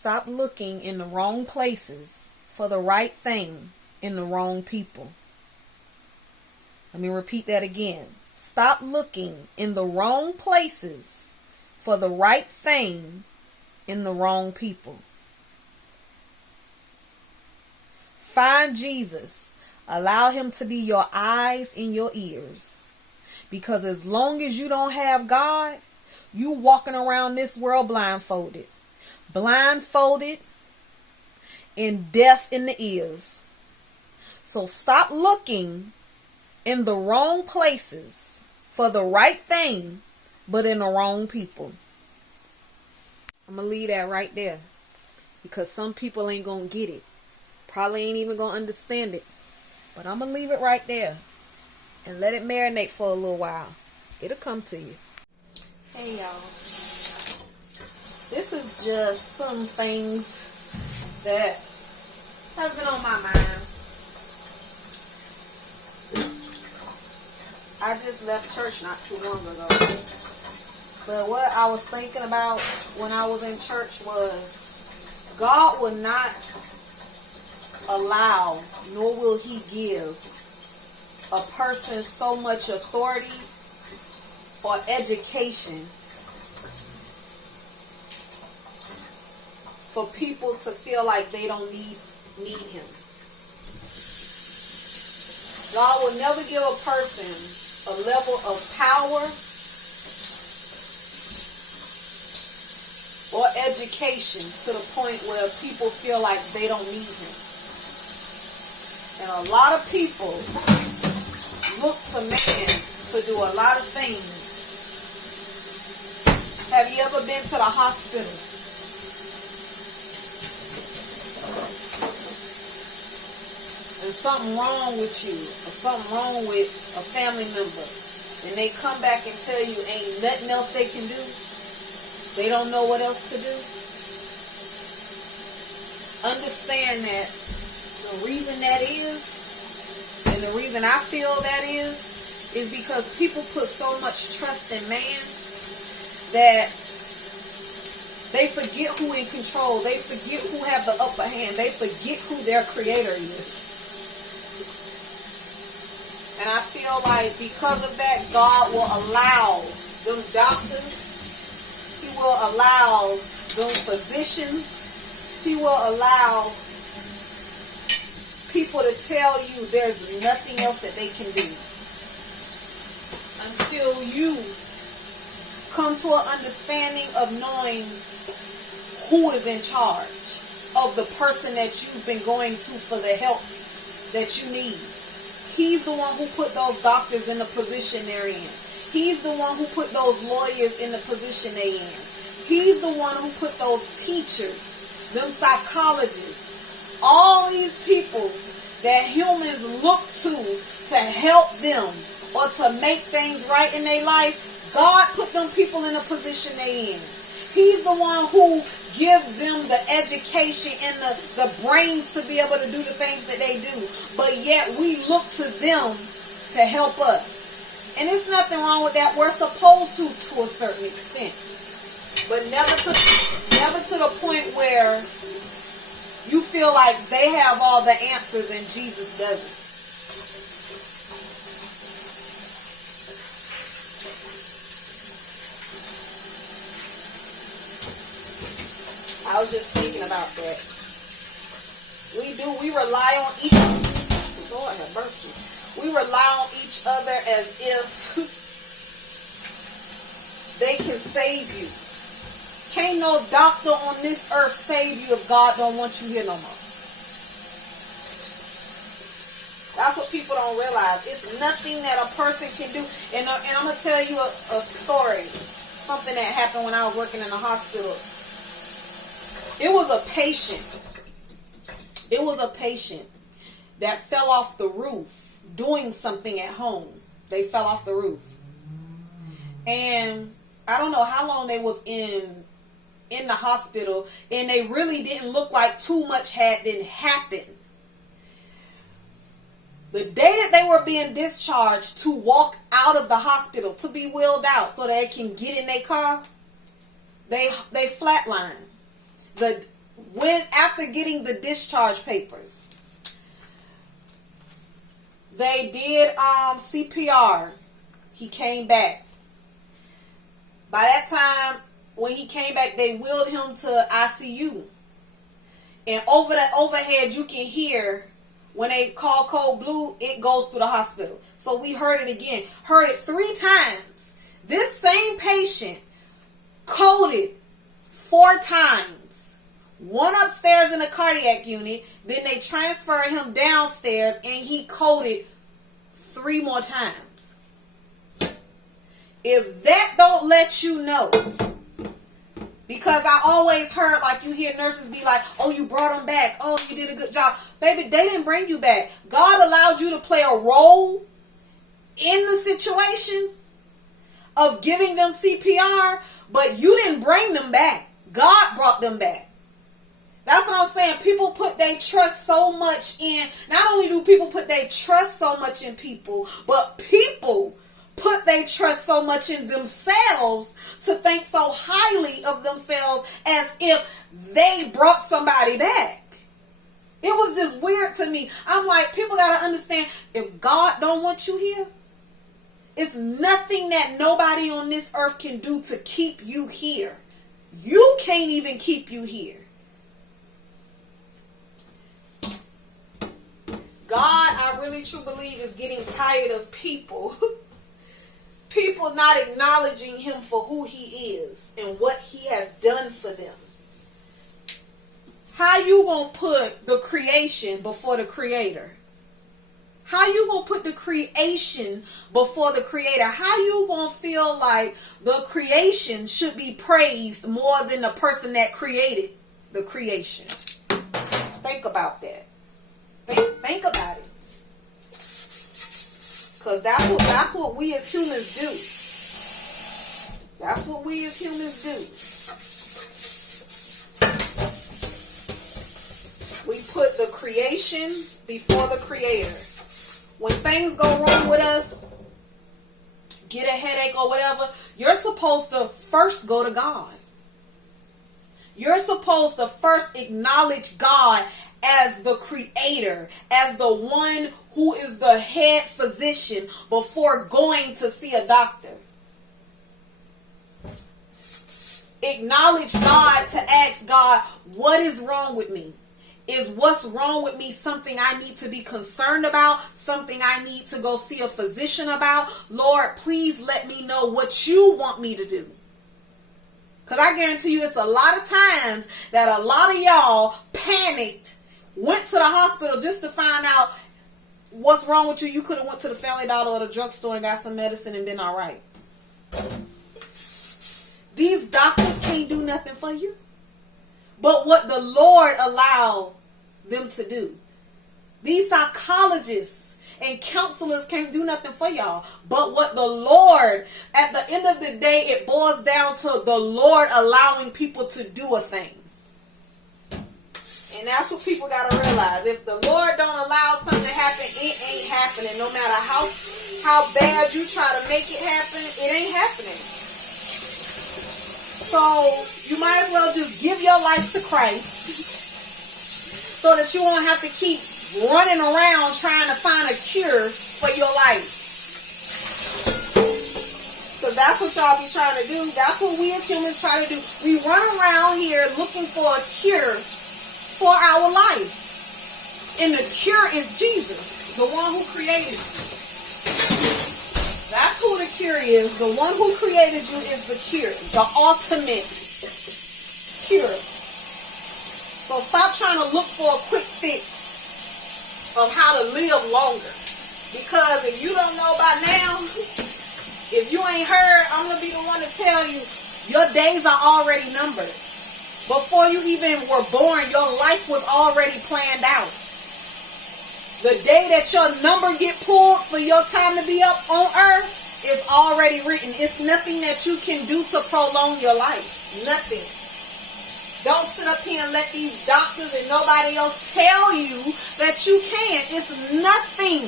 Stop looking in the wrong places for the right thing in the wrong people. Let me repeat that again. Stop looking in the wrong places for the right thing in the wrong people. Find Jesus. Allow him to be your eyes and your ears. Because as long as you don't have God, you walking around this world blindfolded. Blindfolded and deaf in the ears. So stop looking in the wrong places for the right thing, but in the wrong people. I'm going to leave that right there. Because some people ain't going to get it. Probably ain't even going to understand it. But I'm going to leave it right there. And let it marinate for a little while. It'll come to you. Hey y'all. This is just some things that has been on my mind. I just left church not too long ago. But what I was thinking about when I was in church was God will not allow, nor will he give a person so much authority or education for people to feel like they don't need him. God will never give a person a level of power or education to the point where people feel like they don't need him. And a lot of people look to man to do a lot of things. Have you ever been to the hospital? There's something wrong with you, or something wrong with a family member, and they come back and tell you ain't nothing else they can do. They don't know what else to do. Understand that the reason that is, and the reason I feel that is because people put so much trust in man that they forget who in control. They forget who have the upper hand. They forget who their creator is. And I feel like because of that, God will allow them doctors, he will allow them physicians, he will allow people to tell you there's nothing else that they can do until you come to an understanding of knowing who is in charge of the person that you've been going to for the help that you need. He's the one who put those doctors in the position they're in. He's the one who put those lawyers in the position they're in. He's the one who put those teachers, them psychologists, all these people that humans look to help them or to make things right in their life. God put them people in the position they're in. He's the one who gives them the education and the brains to be able to do the things that they do. But yet we look to them to help us. And there's nothing wrong with that. We're supposed to a certain extent. But never to the point where you feel like they have all the answers and Jesus doesn't. I was just thinking about that. We rely on each other. Lord have mercy. We rely on each other as if they can save you. Can't no doctor on this earth save you if God don't want you here no more. That's what people don't realize. It's nothing that a person can do. And I'm going to tell you a story. Something that happened when I was working in the hospital. It was a patient. It was a patient that fell off the roof doing something at home. They fell off the roof. And I don't know how long they was in the hospital, and they really didn't look like too much had been happened. The day that they were being discharged to walk out of the hospital, to be wheeled out so they can get in their car, they flatlined. after getting the discharge papers, they did CPR. He came back. By that time, when he came back, they wheeled him to ICU. And over the overhead, you can hear when they call code blue, it goes through the hospital. So we heard it again. Heard it 3 times. This same patient coded 4 times. One upstairs in the cardiac unit. Then they transferred him downstairs and he coded 3 more times. If that don't let you know, because I always heard, like, you hear nurses be like, oh, you brought them back. Oh, you did a good job. Baby, they didn't bring you back. God allowed you to play a role in the situation of giving them CPR, but you didn't bring them back. God brought them back. That's what I'm saying. People put their trust so much in. Not only do people put their trust so much in people, but people put their trust so much in themselves to think so highly of themselves as if they brought somebody back. It was just weird to me. I'm like, people got to understand, if God don't want you here, it's nothing that nobody on this earth can do to keep you here. You can't even keep you here. God, I really truly believe, is getting tired of people. People not acknowledging him for who he is and what he has done for them. How you gonna put the creation before the creator? How you gonna put the creation before the creator? How you gonna feel like the creation should be praised more than the person that created the creation? Think about that. Think about it. Because that's what we as humans do. That's what we as humans do. We put the creation before the creator. When things go wrong with us, get a headache or whatever, you're supposed to first go to God. You're supposed to first acknowledge God as the creator, as the one who is the head physician before going to see a doctor. Acknowledge God to ask God, what is wrong with me? Is what's wrong with me something I need to be concerned about? Something I need to go see a physician about? Lord, please let me know what you want me to do. Because I guarantee you it's a lot of times that a lot of y'all panicked, went to the hospital just to find out what's wrong with you. You could have went to the Family Dollar or the drugstore and got some medicine and been all right. These doctors can't do nothing for you but what the Lord allowed them to do. These psychologists and counselors can't do nothing for y'all but what the Lord, at the end of the day, it boils down to the Lord allowing people to do a thing. And that's what people got to realize. If the Lord don't allow something to happen, it ain't happening. No matter how bad you try to make it happen, it ain't happening. So you might as well just give your life to Christ so that you won't have to keep running around trying to find a cure for your life. So that's what y'all be trying to do. That's what we as humans try to do. We run around here looking for a cure for our life. And the cure is Jesus, the one who created you. That's who the cure is. The one who created you is the cure, the ultimate cure. So stop trying to look for a quick fix of how to live longer. Because if you don't know by now, if you ain't heard, I'm going to be the one to tell you, your days are already numbered. Before you even were born, your life was already planned out. The day that your number get pulled for your time to be up on earth is already written. It's nothing that you can do to prolong your life. Nothing. Don't sit up here and let these doctors and nobody else tell you that you can't. It's nothing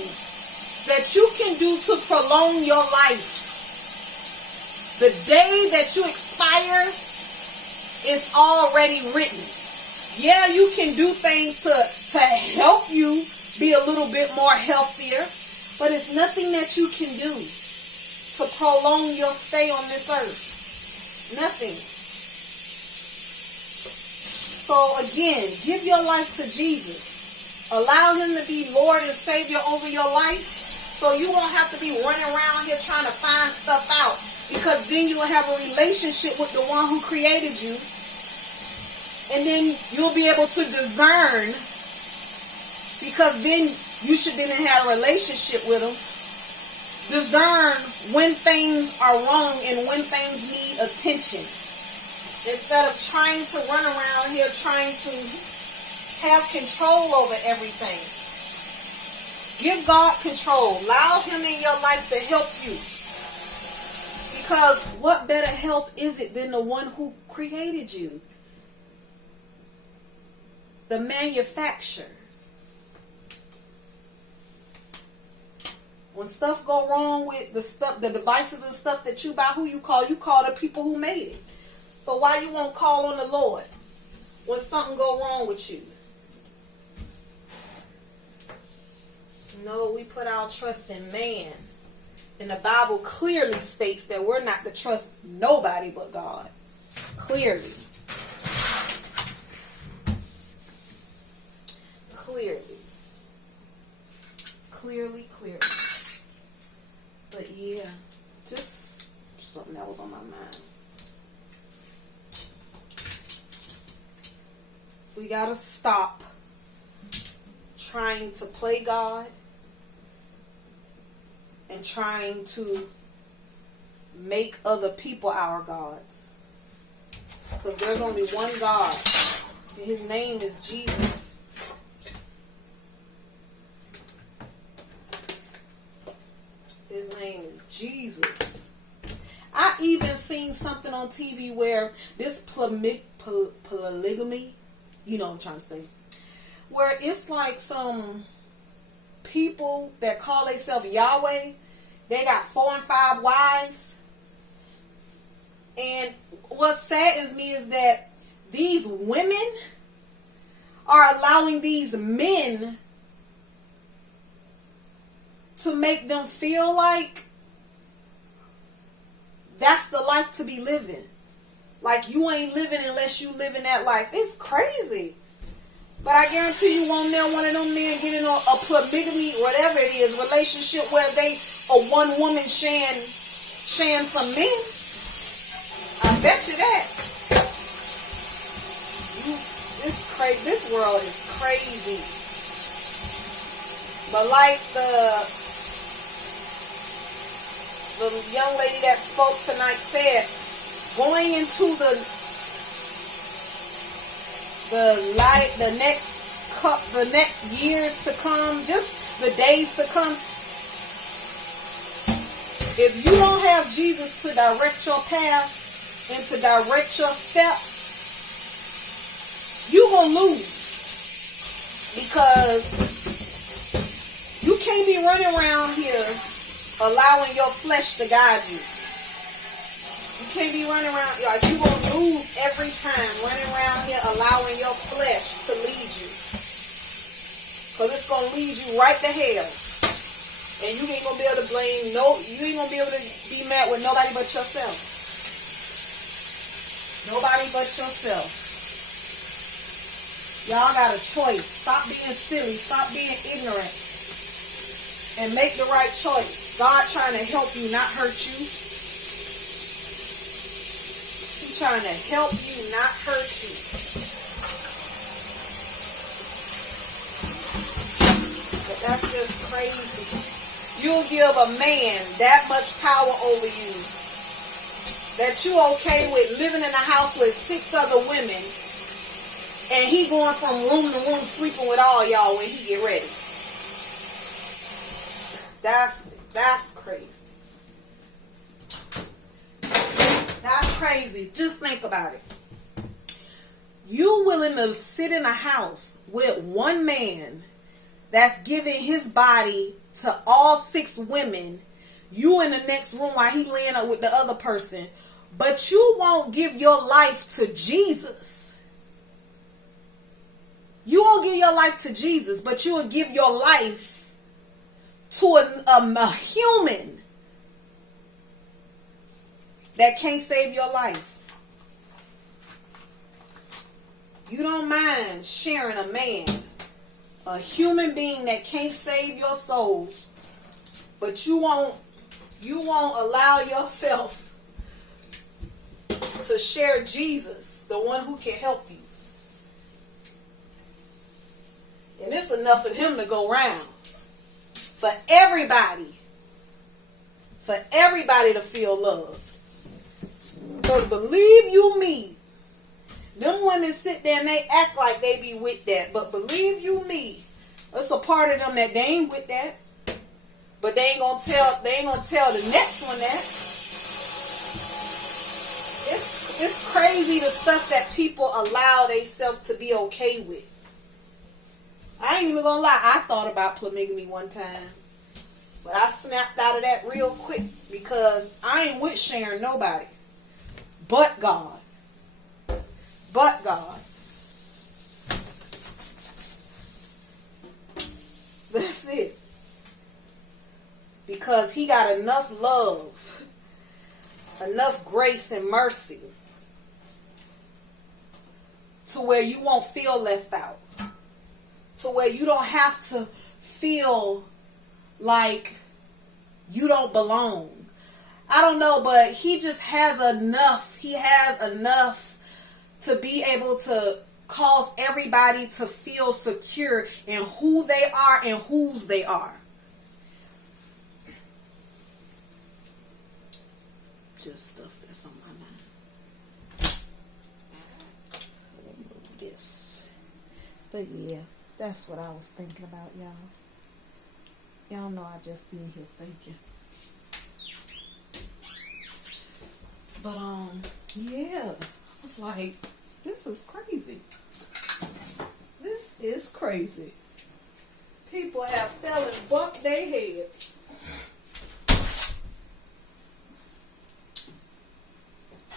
that you can do to prolong your life. The day that you expire is already written. Yeah, you can do things to help you be a little bit more healthier, but it's nothing that you can do to prolong your stay on this earth. Nothing. So again, give your life to Jesus. Allow him to be Lord and Savior over your life, so you won't have to be running around here trying to find stuff out, because then you'll have a relationship with the one who created you, and then you'll be able to discern, because then you should then have a relationship with him. Discern when things are wrong and when things need attention, instead of trying to run around here trying to have control over everything. Give God control. Allow him in your life to help you, because what better help is it than the one who created you, the manufacturer? When stuff go wrong with the devices and stuff that you buy, who you call? You call the people who made it. So why you won't call on the Lord when something go wrong with you? No, we put our trust in man. And the Bible clearly states that we're not to trust nobody but God. Clearly. Clearly. But yeah, just something that was on my mind. We gotta stop trying to play God and trying to make other people our gods. Because there's only one God, and his name is Jesus. His name is Jesus. I even seen something on TV where this polygamy, you know what I'm trying to say, where it's like some people that call themselves Yahweh, they got 4 and 5 wives. And what saddens me is that these women are allowing these men to make them feel like that's the life to be living. Like you ain't living unless you living that life. It's crazy. But I guarantee you won't never one of them men get in a polygamy, whatever it is, relationship where they a one woman sharing some men. I bet you that. It's crazy. This world is crazy. But like the young lady that spoke tonight said, going into the next years to come, just the days to come, if you don't have Jesus to direct your path and to direct your steps, you're gonna lose, because you can't be running around here allowing your flesh to guide you. You can't be running around, like you're going to lose every time running around here allowing your flesh to lead you. Because it's going to lead you right to hell. And you ain't going to be able to blame you ain't going to be able to be mad with nobody but yourself. Nobody but yourself. Y'all got a choice. Stop being silly. Stop being ignorant. And make the right choice. God trying to help you, not hurt you. He's trying to help you, not hurt you. But that's just crazy. You'll give a man that much power over you that you okay with living in a house with 6 other women, and he going from room to room sleeping with all y'all when he get ready. That's crazy. That's crazy. Just think about it. You willing to sit in a house with one man that's giving his body to all 6 women, you in the next room while he laying up with the other person, but you won't give your life to Jesus. your life to Jesus, but you will give your life to a human that can't save your life. You don't mind sharing a man, a human being that can't save your soul, but you won't allow yourself to share Jesus, the one who can help you. And it's enough of him to go around for everybody to feel loved. Because believe you me, them women sit there and they act like they be with that. But believe you me, there's a part of them that they ain't with that. But they ain't gonna tell the next one that. It's crazy the stuff that people allow themselves to be okay with. I ain't even gonna lie, I thought about polygamy one time. But I snapped out of that real quick because I ain't with sharing nobody. But God. But God. That's it. Because he got enough love, enough grace and mercy to where you won't feel left out. To where you don't have to feel like you don't belong. I don't know, but he just has enough. He has enough to be able to cause everybody to feel secure in who they are and whose they are. Just stuff that's on my mind. Let me move this. But yeah, that's what I was thinking about, y'all. Y'all know I just be here thinking. But yeah, I was like, this is crazy. This is crazy. People have fell and bumped their heads.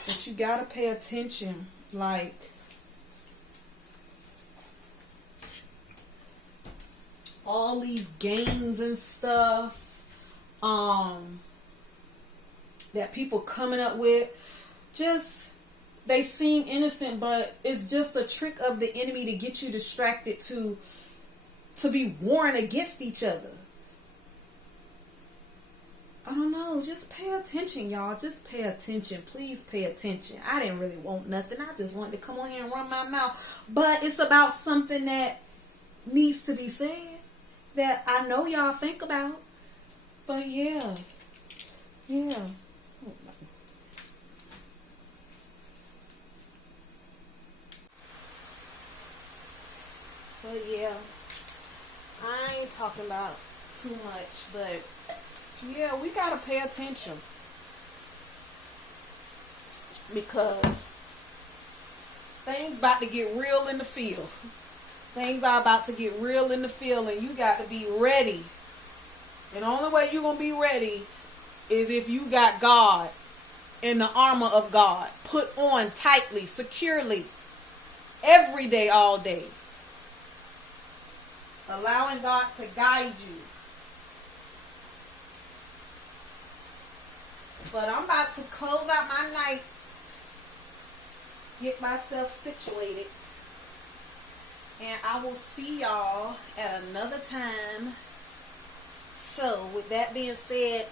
But you gotta pay attention, like all these games and stuff that people coming up with, just they seem innocent, but it's just a trick of the enemy to get you distracted to be warring against each other. I don't know, just pay attention, y'all. Just pay attention. Please pay attention. I didn't really want nothing. I just wanted to come on here and run my mouth. But it's about something that needs to be said, that I know y'all think about. But yeah. But yeah, I ain't talking about too much, but yeah, we gotta pay attention, because things about to get real in the field. Things are about to get real in the field, and you got to be ready. And the only way you're gonna be ready is if you got God and the armor of God put on tightly, securely, every day, all day. Allowing God to guide you. But I'm about to close out my night, get myself situated, and I will see y'all at another time. So with that being said,